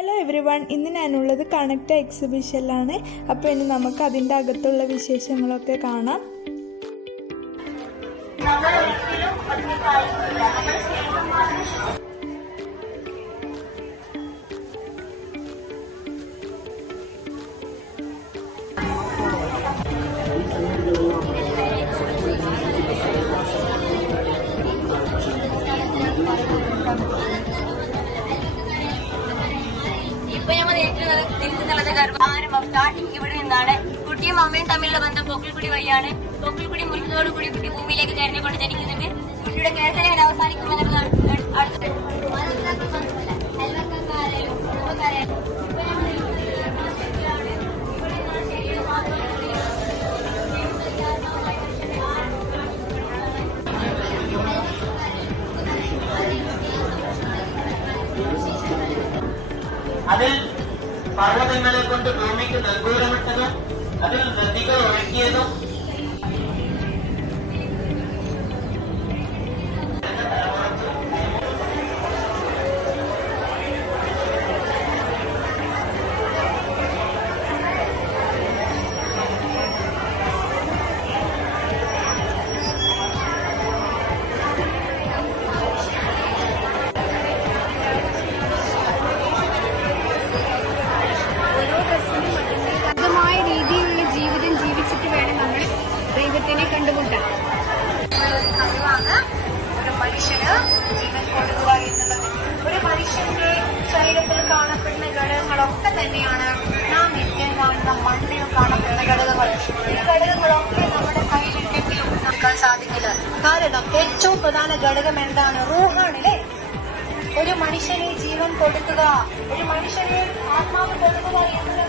Hello every one, ഇന്ന് ഞാനുള്ളത് connect എക്സിബിഷനിലാണ്. അപ്പോൾ ഇനി നമുക്ക് അതിൻ്റെ അകത്തുള്ള വിശേഷങ്ങളൊക്കെ കാണാം. ഇവിടെ നിന്നാണ് കുട്ടിയും അമ്മയും തമ്മിലുള്ള ബന്ധം പൊക്കിൾക്കുടി വഴിയാണ്. പൊക്കിൾക്കുടി മുറിഞ്ഞതോടുകൂടി കുട്ടി ഭൂമിയിലേക്ക് കരഞ്ഞുകൊണ്ട് ജനിക്കുന്നുണ്ട്. കുട്ടിയുടെ കേസരങ്ങൾ അവസാനിക്കുമെന്നുള്ളതാണ് അടുത്തത്. അതിൽ പർവ്വതങ്ങളെ കൊണ്ട് ഭൂമിക്ക് നങ്കൂരമിട്ടതും അതിൽ നദികൾ ഒഴുക്കിയതും കണ്ടുമുട്ടാം. ഒരു മനുഷ്യന് ജീവൻ കൊടുക്കുക എന്നുള്ളത്. ഒരു മനുഷ്യന്റെ ശരീരത്തിൽ കാണപ്പെടുന്ന ഘടകങ്ങളൊക്കെ തന്നെയാണ് നാം നിത്യം കാണുന്ന മണ്ണിൽ കാണപ്പെടുന്ന ഘടകങ്ങൾ. ഈ ഘടകങ്ങളൊക്കെ നമ്മുടെ കയ്യിലുണ്ടെങ്കിലും നടക്കാൻ സാധിക്കില്ല. കാരണം ഏറ്റവും പ്രധാന ഘടകം എന്താണ്? റൂഹാണല്ലേ. ഒരു മനുഷ്യന് ജീവൻ കൊടുക്കുക, ഒരു മനുഷ്യന് ആത്മാവ് കൊടുക്കുക എന്നത്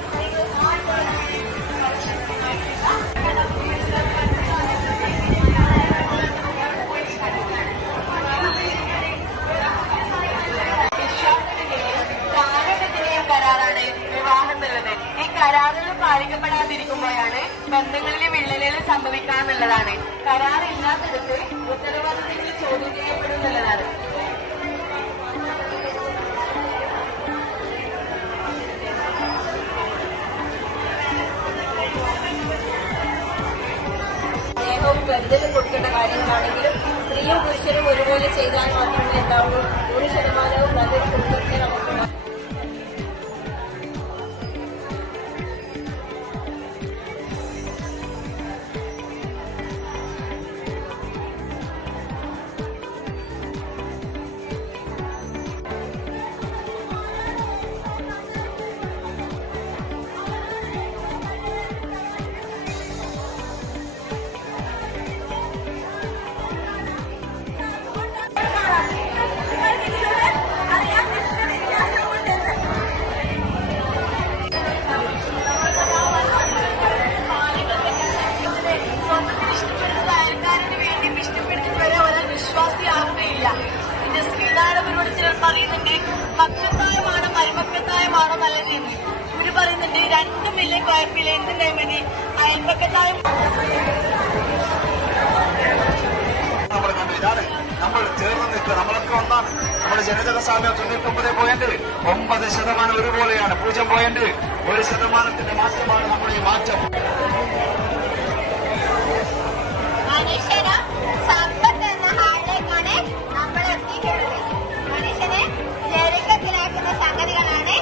കരാറാണ് വിവാഹം എന്നുള്ളത്. ഈ കരാറുകൾ പാലിക്കപ്പെടാതിരിക്കുമ്പോഴാണ് ബന്ധങ്ങളിലെ വിള്ളലുകൾ സംഭവിക്കാമെന്നുള്ളതാണ്. കരാറില്ലാത്തടത്ത് ഉത്തരവാദിത്തങ്ങൾ ചോദ്യം ചെയ്യപ്പെടുമെന്നുള്ളതാണ്. സ്നേഹവും കരുതലും കൊടുക്കേണ്ട കാര്യങ്ങളാണെങ്കിലും സ്ത്രീയും പുരുഷനും ഒരുപോലെ ചെയ്താൽ മാത്രമേ എന്താവുള്ളൂ 100% നല്ലൊരു കുടുംബത്തെ നമുക്ക്. പിന്നെ ശ്രീനാരായണപുരോട് ചിലർ പറയുന്നുണ്ട് മക്കത്തായമാണോ മരുമക്കത്തായമാണോ നല്ലതെന്ന്. ഇവര് പറയുന്നുണ്ട് രണ്ടും വലിയ കുഴപ്പമില്ല, എന്തുണ്ടായി മതി അയൽപ്പക്കത്തായം. നമ്മൾ ചേർന്ന് നിൽക്കുക, നമ്മളൊക്കെ ഒന്നാണ്. നമ്മുടെ ജനതക സാധ്യത 99.9% ഒരുപോലെയാണ്. 0.1% മാറ്റമാണ് നമ്മുടെ ഈ മാറ്റം. മനുഷ്യന് സമ്പത്ത് എന്ന ഹാളിലേക്കാണ് നമ്മൾ എത്തിക്കുന്നത്. മനുഷ്യനെ ഞെരുക്കത്തിലാക്കുന്ന സംഗതികളാണ്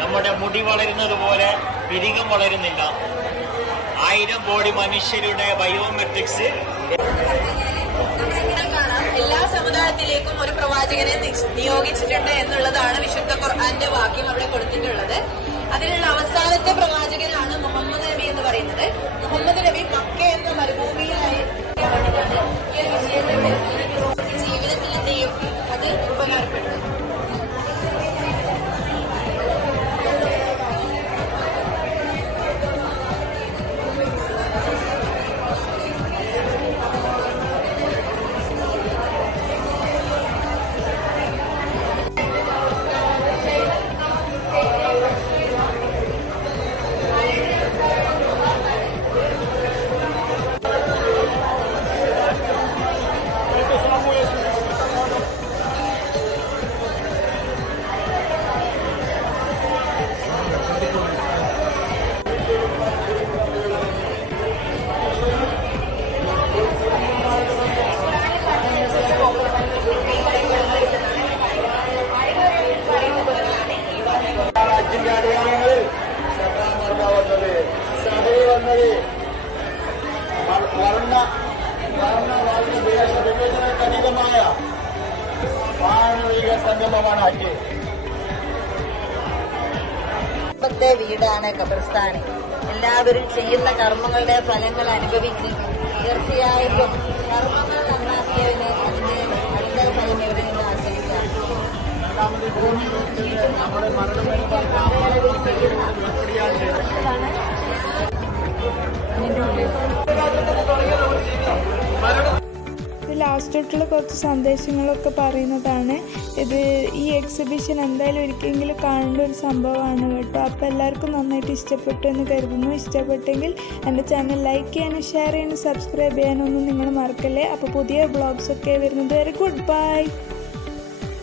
നമ്മുടെ മുടി വളരുന്നത് പോലെ പിരികം വളരുന്നില്ല. 1000 കോടി മനുഷ്യരുടെ ബയോമെട്രിക്സ്. എല്ലാ സമുദായത്തിലേക്കും ഒരു പ്രവാചകനെ നിയോഗിച്ചിട്ടുണ്ട് എന്നുള്ളതാണ് വിശുദ്ധ ഖുർആന്റെ വാക്യം അവിടെ കൊടുത്തിട്ടുള്ളത്. അതിലുള്ള അവസാനത്തെ പ്രവാചകനാണ് മുഹമ്മദ് നബി എന്ന് പറയുന്നത്. മുഹമ്മദ് നബി മക്ക എന്ന മരുഭൂമിയിലായി ജീവിതത്തിൽ എന്ത് ചെയ്യും? അത് ഉപകാരപ്പെടും. ഭാഗമാണ് ഹജ്ജ്. കുടുംബത്തെ വീടാണ് ഖബർസ്ഥാൻ. എല്ലാവരും ചെയ്യുന്ന കർമ്മങ്ങളുടെ ഫലങ്ങൾ അനുഭവിച്ച് തീർച്ചയായിട്ടും കർമ്മങ്ങൾ നന്നാക്കിയതിന് അതിന്റെ അടുത്ത ഫലം എവിടെ നിന്ന് ആശ്രയിക്കാം. ഇത് ലാസ്റ്റായിട്ടുള്ള കുറച്ച് സന്ദേശങ്ങളൊക്കെ പറയുന്നതാണ്. ഈ എക്സിബിഷൻ എന്തായാലും ഒരിക്കലെങ്കിലും കാണേണ്ട ഒരു സംഭവമാണ് കേട്ടോ. അപ്പോൾ എല്ലാവർക്കും നന്നായിട്ട് ഇഷ്ടപ്പെട്ടു എന്ന് കരുതുന്നു. ഇഷ്ടപ്പെട്ടെങ്കിൽ എൻ്റെ ചാനൽ ലൈക്ക് ചെയ്യാനും ഷെയർ ചെയ്യാനും സബ്സ്ക്രൈബ് ചെയ്യാനൊന്നും നിങ്ങൾ മറക്കല്ലേ. അപ്പോൾ പുതിയ വ്ളോഗ്സൊക്കെ വരുന്നത് വരെ ഗുഡ് ബൈ.